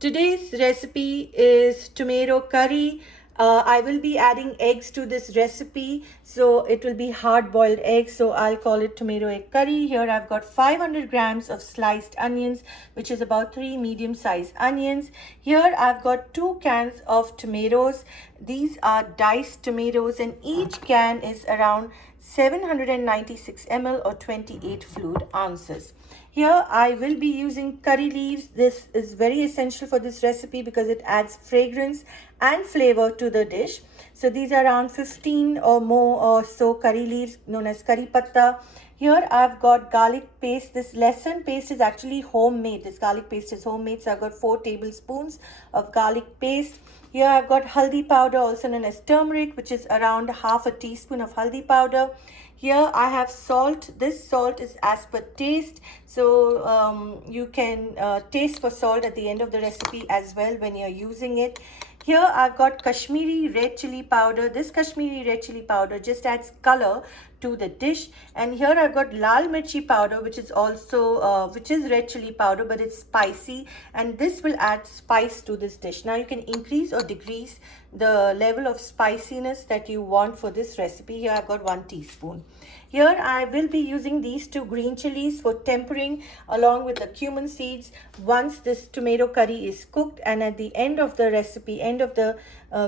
Today's recipe is tomato curry. I will be adding eggs to this recipe, so it will be hard-boiled eggs, so I'll call it tomato egg curry. Here I've got 500 grams of sliced onions, which is about 3 medium-sized onions. Here I've got 2 cans of tomatoes. These are diced tomatoes, and each can is around 796 ml or 28 fluid ounces. Here I will be using curry leaves. This is very essential for this recipe because it adds fragrance and flavor to the dish. So these are around 15 or more or so curry leaves known as curry patta. Here I've got garlic paste. This Lehsun paste is actually homemade. This garlic paste is homemade. So I've got 4 tablespoons of garlic paste. Here I've got haldi powder, also known as turmeric, which is around half a teaspoon of haldi powder. Here I have salt. This salt is as per taste. So you can taste for salt at the end of the recipe as well when you're using it. Here I've got Kashmiri red chili powder. This Kashmiri red chili powder just adds color to the dish. And here I've got lal mirchi powder, which is also which is red chili powder, but it's spicy, and this will add spice to this dish. Now you can increase or decrease the level of spiciness that you want for this recipe. Here I've got 1 teaspoon. Here I will be using these 2 green chilies for tempering along with the cumin seeds once this tomato curry is cooked, and at the end of the recipe, end of the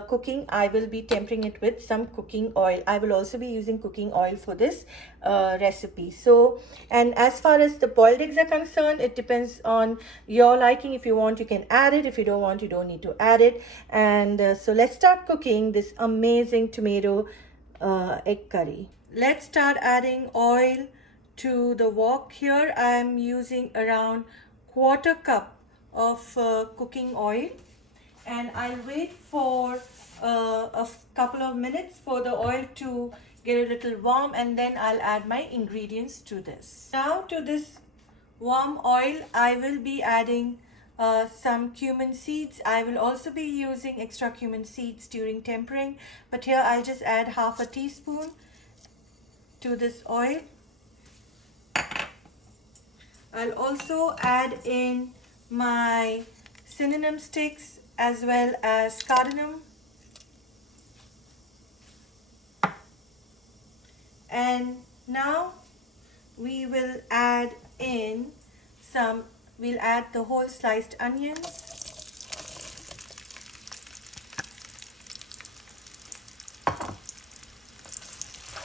cooking, I will be tempering it with some cooking oil. I will also be using cooking oil for this recipe. So, and as far as the boiled eggs are concerned, it depends on your liking. If you want, you can add it. If you don't want, you don't need to add it. And so let's start cooking this amazing tomato egg curry. Let's start adding oil to the wok. Here I am using around 1/4 cup of cooking oil, and I'll wait for a couple of minutes for the oil to get a little warm, and then I'll add my ingredients to this. Now to this warm oil, I will be adding some cumin seeds. I will also be using extra cumin seeds during tempering, but here I'll just add half a teaspoon to this oil. I'll also add in my cinnamon sticks as well as cardamom, and now we will add in we'll add the whole sliced onions.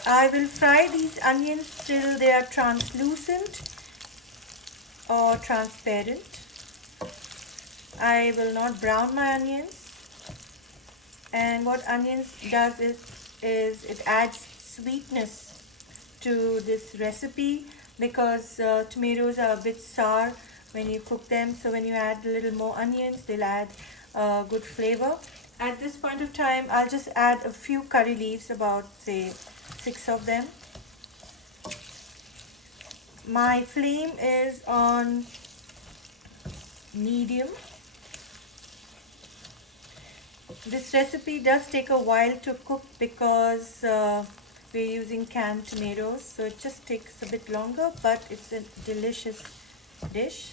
I will fry these onions till they are translucent or transparent. I will not brown my onions. And what onions does is it adds sweetness to this recipe because tomatoes are a bit sour when you cook them. So when you add a little more onions, they'll add good flavor. At this point of time, I'll just add a few curry leaves, about say 6 of them. My flame is on medium. This recipe does take a while to cook because we're using canned tomatoes, so it just takes a bit longer, but it's a delicious dish.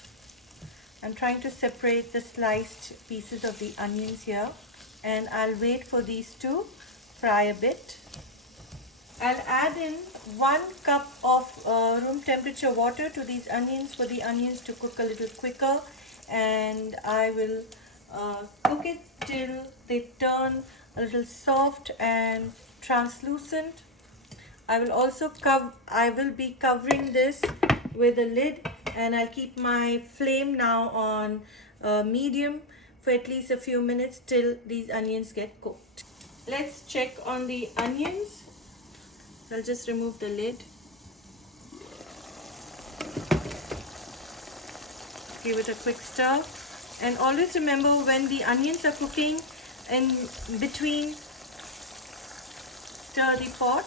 I'm trying to separate the sliced pieces of the onions here, and I'll wait for these to fry a bit. I'll add in 1 cup of room temperature water to these onions for the onions to cook a little quicker, and I will cook it till they turn a little soft and translucent. I will be covering this with a lid, and I'll keep my flame now on medium for at least a few minutes till these onions get cooked. Let's check on the onions. I'll just remove the lid. Give it a quick stir. And always remember, when the onions are cooking, in between, stir the pot.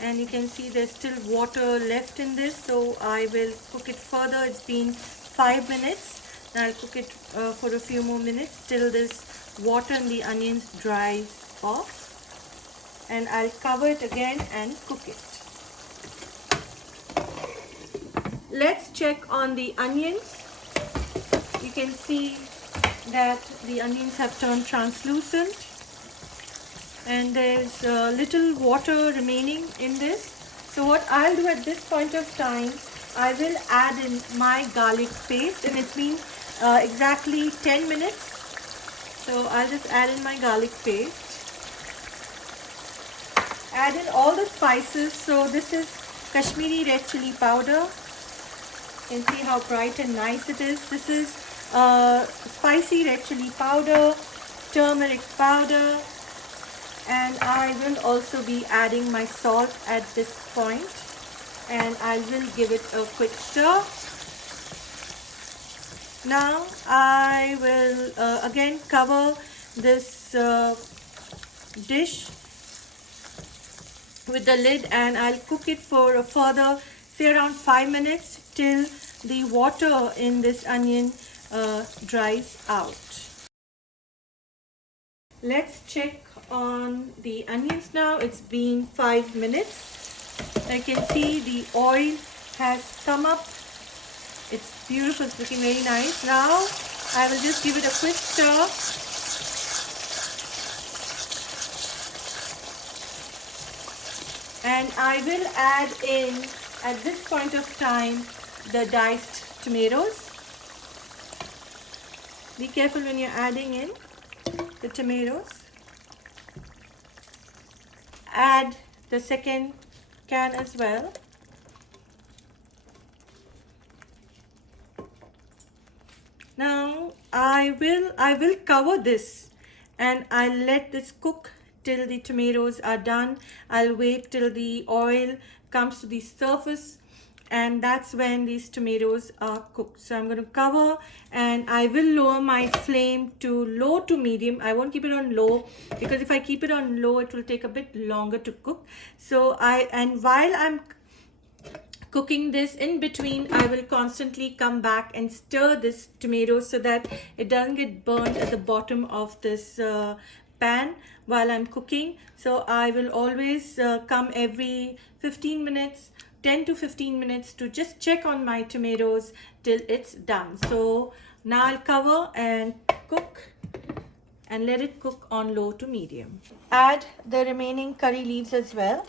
And you can see there's still water left in this, so I will cook it further. It's been 5 minutes. Now I'll cook it for a few more minutes till this water in the onions dries off. And I'll cover it again and cook it. Let's check on the onions. You can see that the onions have turned translucent and there's little water remaining in this. So what I'll do at this point of time, I will add in my garlic paste, and it's been exactly 10 minutes. So I'll just add in my garlic paste. Add in all the spices. So this is Kashmiri red chili powder. You can see how bright and nice it is. This is spicy red chili powder, turmeric powder, and I will also be adding my salt at this point, and I will give it a quick stir. Now I will again cover this dish with the lid, and I'll cook it for a further, say, around 5 minutes till the water in this onion dries out. Let's check on the onions now. It's been 5 minutes. I can see the oil has come up. It's beautiful, it's looking very nice. Now I will just give it a quick stir. And I will add in, at this point of time, the diced tomatoes. Be careful when you're adding in the tomatoes. Add the second can as well. Now I will cover this and I'll let this cook till the tomatoes are done. I'll wait till the oil comes to the surface, and that's when these tomatoes are cooked. So I'm going to cover, and I will lower my flame to low to medium. I won't keep it on low, because if I keep it on low it will take a bit longer to cook. So while I'm cooking this, in between I will constantly come back and stir this tomato so that it doesn't get burnt at the bottom of this pan while I'm cooking. So I will always come every 15 minutes, 10 to 15 minutes, to just check on my tomatoes till it's done. So now I'll cover and cook and let it cook on low to medium. Add the remaining curry leaves as well.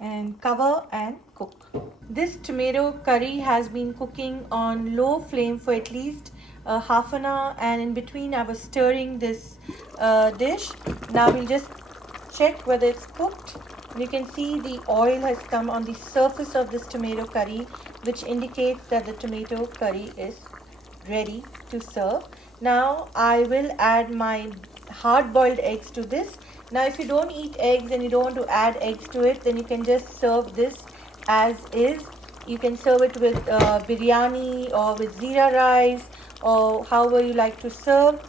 And cover and cook. This tomato curry has been cooking on low flame for at least half an hour, and in between I was stirring this dish. Now we'll just check whether it's cooked. You can see the oil has come on the surface of this tomato curry, which indicates that the tomato curry is ready to serve. Now I will add my hard-boiled eggs to this. Now if you don't eat eggs and you don't want to add eggs to it, then you can just serve this as is. You can serve it with biryani or with Zeera rice, or however you like to serve.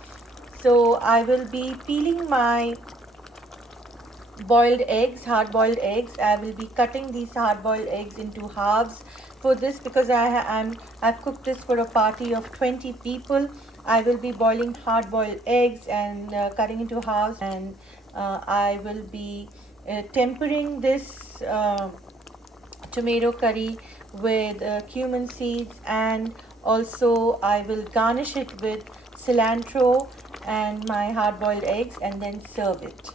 So I will be peeling my boiled eggs, hard-boiled eggs. I will be cutting these hard-boiled eggs into halves for this, because I've cooked this for a party of 20 people. I will be boiling hard-boiled eggs and cutting into halves, and I will be tempering this tomato curry with cumin seeds, and also I will garnish it with cilantro and my hard-boiled eggs, and then serve it.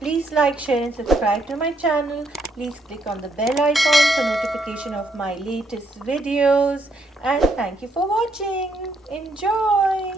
Please like, share and subscribe to my channel. Please click on the bell icon for notification of my latest videos, and thank you for watching. Enjoy!